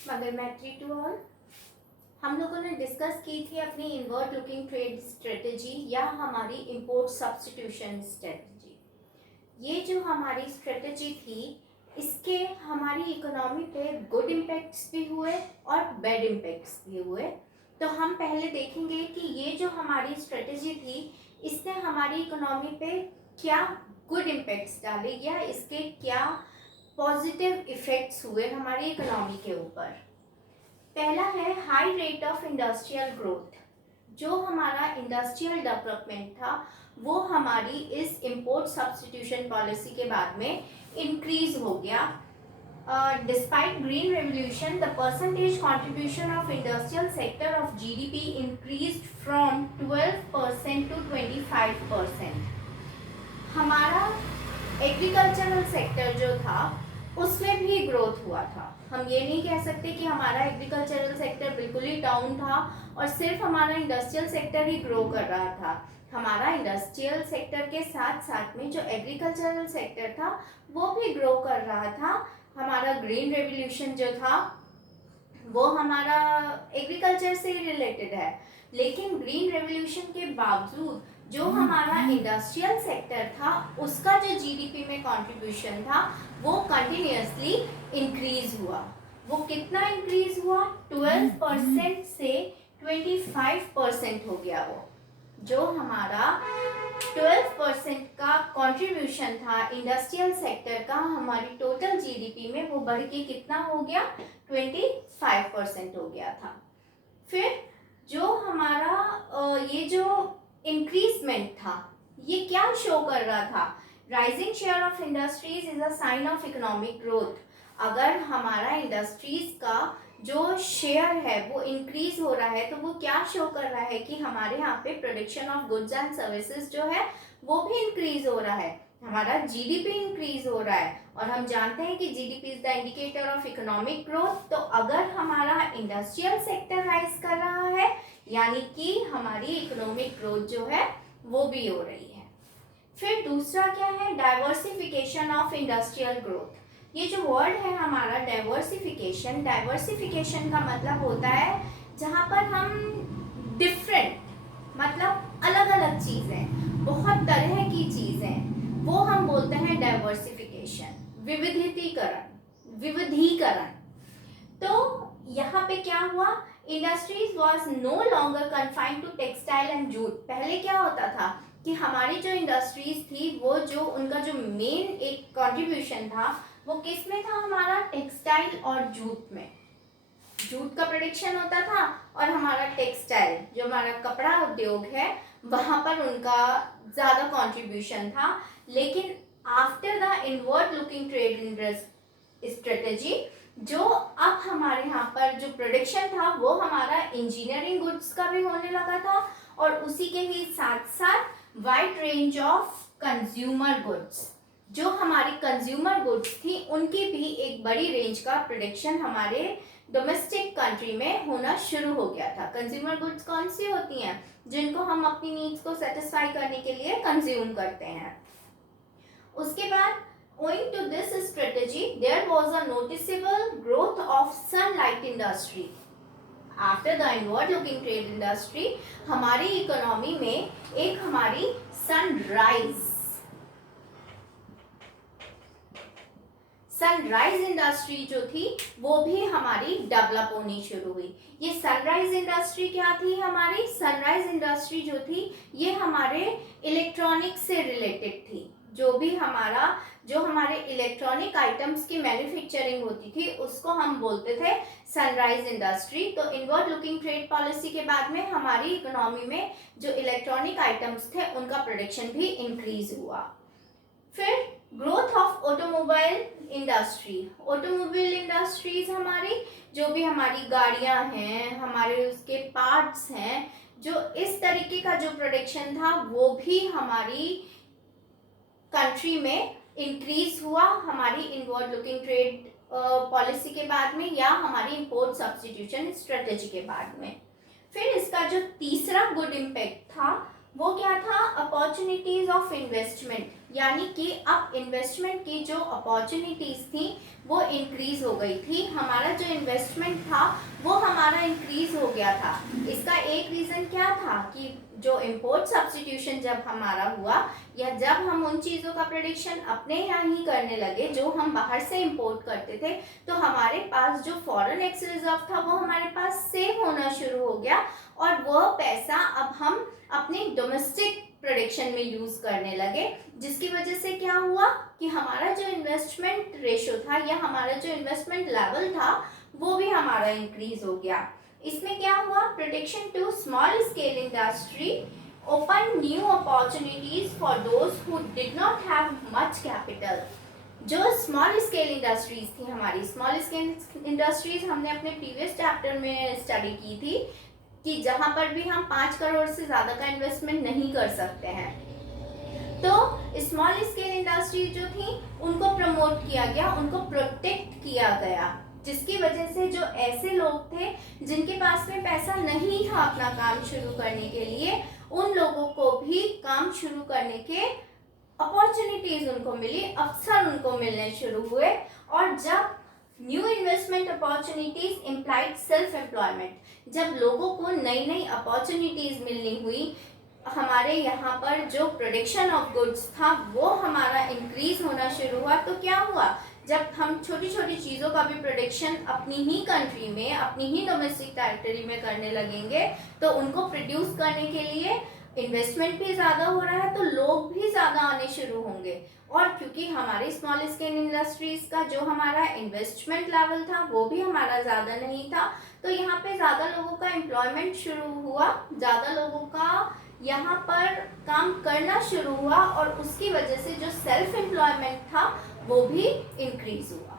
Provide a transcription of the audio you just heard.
मगर मैत्री to all. हम लोगों ने डिस्कस की थी अपनी इनवर्ड लुकिंग ट्रेड स्ट्रेटजी या हमारी इंपोर्ट सब्स्टिट्यूशन स्ट्रेटजी। ये जो हमारी स्ट्रेटजी थी इसके हमारी इकोनॉमी पे गुड इम्पैक्ट्स भी हुए और बैड इम्पैक्ट्स भी हुए। तो हम पहले देखेंगे कि ये जो हमारी स्ट्रेटजी थी इसने हमारी इकोनॉमी पे क्या गुड इम्पैक्ट्स डाले या इसके क्या पॉजिटिव इफ़ेक्ट्स हुए हमारी इकोनॉमी के ऊपर। पहला है high rate of industrial growth. जो हमारा इंडस्ट्रियल डेवलपमेंट था वो हमारी इस इंपोर्ट सब्स्टिट्यूशन पॉलिसी के बाद में इंक्रीज हो गया। Despite green revolution the percentage contribution of industrial sector of GDP increased from 12% to 25%। हमारा एग्रीकल्चरल सेक्टर जो था उसमें भी ग्रोथ हुआ था। हम ये नहीं कह सकते कि हमारा एग्रीकल्चरल सेक्टर बिल्कुल ही डाउन था और सिर्फ हमारा इंडस्ट्रियल सेक्टर ही ग्रो कर रहा था। हमारा इंडस्ट्रियल सेक्टर के साथ साथ में जो एग्रीकल्चरल सेक्टर था वो भी ग्रो कर रहा था। हमारा ग्रीन रेवोल्यूशन जो था वो हमारा एग्रीकल्चर से ही रिलेटेड है, लेकिन ग्रीन रेवोल्यूशन के बावजूद जो हमारा इंडस्ट्रियल सेक्टर था उसका जो जीडीपी में कंट्रीब्यूशन था वो कंटिन्यूसली इंक्रीज हुआ। वो कितना इंक्रीज हुआ? 12% से 25% हो गया। वो जो हमारा 12% का कंट्रीब्यूशन था इंडस्ट्रियल सेक्टर का हमारी टोटल जीडीपी में, वो बढ़ के कितना हो गया? 25% हो गया था। फिर जो हमारा ये जो इंक्रीजमेंट था ये क्या शो कर रहा था? Rising share of industries is a sign of economic growth. अगर हमारा इंडस्ट्रीज का जो शेयर है वो इंक्रीज हो रहा है तो वो क्या शो कर रहा है कि हमारे यहाँ पे production of goods and services जो है वो भी इंक्रीज हो रहा है, हमारा जीडीपी इंक्रीज हो रहा है। और हम जानते हैं कि GDP is the indicator of economic growth. तो अगर हमारा इंडस्ट्रियल सेक्टर राइज कर रहा है यानी कि हमारी इकोनॉमिक ग्रोथ जो है वो भी हो रही है। फिर दूसरा क्या है? Diversification of industrial growth. ये जो वर्ड है हमारा डाइवर्सिफिकेशन, डाइवर्सिफिकेशन का मतलब होता है जहाँ पर हम डिफरेंट मतलब अलग अलग चीज़ें, बहुत तरह की चीज़ें, वो हम बोलते हैं डाइवर्सिफिकेशन, विविधीकरण। तो यहाँ पे क्या हुआ? Industries was no longer confined to textile and jute. पहले क्या होता था कि हमारी जो इंडस्ट्रीज थी वो जो उनका जो मेन एक कंट्रीब्यूशन था वो किस में था? हमारा टेक्सटाइल और जूट में। जूट का प्रोडक्शन होता था और हमारा टेक्सटाइल जो हमारा कपड़ा उद्योग है वहां पर उनका ज़्यादा कंट्रीब्यूशन था। लेकिन after the inward looking trade strategy जो अब हमारे यहाँ पर जो प्रोडक्शन था वो हमारा इंजीनियरिंग गुड्स का भी होने लगा था और उसी के ही साथ साथ wide range of consumer goods, जो हमारी कंज्यूमर गुड्स थी उनकी भी एक बड़ी रेंज का प्रोडक्शन हमारे डोमेस्टिक कंट्री में होना शुरू हो गया था। कंज्यूमर गुड्स कौन सी होती हैं? जिनको हम अपनी नीड्स को सेटिस्फाई करने के लिए कंज्यूम करते हैं। उसके बाद owing to this strategy there was a noticeable growth of sunlight industry. After the inward looking trade industry हमारी इकोनॉमी में एक हमारी सनराइज इंडस्ट्री जो थी वो भी हमारी डेवलप होनी शुरू हुई। ये सनराइज इंडस्ट्री क्या थी? हमारी सनराइज इंडस्ट्री जो थी ये हमारे इलेक्ट्रॉनिक से रिलेटेड थी। जो हमारे इलेक्ट्रॉनिक आइटम्स की मैन्युफैक्चरिंग होती थी उसको हम बोलते थे सनराइज इंडस्ट्री। तो इनवर्ड लुकिंग ट्रेड पॉलिसी के बाद में हमारी इकोनॉमी में जो इलेक्ट्रॉनिक आइटम्स थे उनका प्रोडक्शन भी इंक्रीज हुआ। फिर growth of automobile industry. Automobile industries हमारी जो भी हमारी गाड़ियां हैं, हमारे उसके पार्ट्स हैं, जो इस तरीके का जो प्रोडक्शन था वो भी हमारी कंट्री में इंक्रीज हुआ हमारी इनवर्ड लुकिंग ट्रेड पॉलिसी के बाद में या हमारी इंपोर्ट सब्स्टिट्यूशन स्ट्रेटेजी के बाद में। फिर इसका जो तीसरा गुड इम्पैक्ट था वो क्या था, अपॉर्चुनिटीज ऑफ इन्वेस्टमेंट, यानी कि अब इन्वेस्टमेंट की जो अपॉर्चुनिटीज थी वो इंक्रीज हो गई थी, हमारा जो इन्वेस्टमेंट था वो हमारा इंक्रीज हो गया था। इसका एक रीजन क्या था कि जो इम्पोर्ट सब्स्टिट्यूशन जब हमारा हुआ, या जब हम उन चीज़ों का प्रोडक्शन अपने यहाँ ही करने लगे जो हम बाहर से इम्पोर्ट करते थे, तो हमारे पास जो फॉरेन एक्सचेंज रिजर्व था वो हमारे पास सेव होना शुरू हो गया, और वह पैसा अब हम अपने डोमेस्टिक प्रोडक्शन में यूज करने लगे, जिसकी वजह से क्या हुआ कि हमारा जो इन्वेस्टमेंट रेशो था या हमारा जो इन्वेस्टमेंट लेवल था वो भी हमारा इंक्रीज हो गया। इसमें क्या हुआ, protection to small scale industry open new opportunities for those who did not have much capital. जो स्मॉल स्केल इंडस्ट्रीज थी, हमारी स्मॉल स्केल इंडस्ट्रीज हमने अपने प्रीवियस चैप्टर में स्टडी की थी कि जहां पर भी हम 5 करोड़ से ज़्यादा का इन्वेस्टमेंट नहीं कर सकते हैं, तो स्मॉल स्केल इंडस्ट्री जो थी उनको प्रमोट किया गया, उनको प्रोटेक्ट किया गया, जिसकी वजह से जो ऐसे लोग थे जिनके पास में पैसा नहीं था अपना काम शुरू करने के लिए, उन लोगों को भी काम शुरू करने के अपॉर्चुनिटीज उनको मिली, अवसर उनको मिलने शुरू हुए। और जब new investment opportunities implied self employment, जब लोगों को नई नई अपॉर्चुनिटीज मिलनी हुई, हमारे यहाँ पर जो प्रोडक्शन ऑफ गुड्स था वो हमारा इंक्रीज होना शुरू हुआ, तो क्या हुआ, जब हम छोटी छोटी चीज़ों का भी प्रोडक्शन अपनी ही कंट्री में, अपनी ही डोमेस्टिक टेरिटरी में करने लगेंगे, तो उनको प्रोड्यूस करने के लिए इन्वेस्टमेंट भी ज़्यादा हो रहा है, तो लोग भी ज़्यादा आने शुरू होंगे। और क्योंकि हमारी स्मॉल स्केल इंडस्ट्रीज का जो हमारा इन्वेस्टमेंट लेवल था वो भी हमारा ज़्यादा नहीं था, तो यहाँ पे ज़्यादा लोगों का एम्प्लॉयमेंट शुरू हुआ, ज़्यादा लोगों का यहाँ पर काम करना शुरू हुआ, और उसकी वजह से जो सेल्फ एम्प्लॉयमेंट था वो भी इंक्रीज हुआ।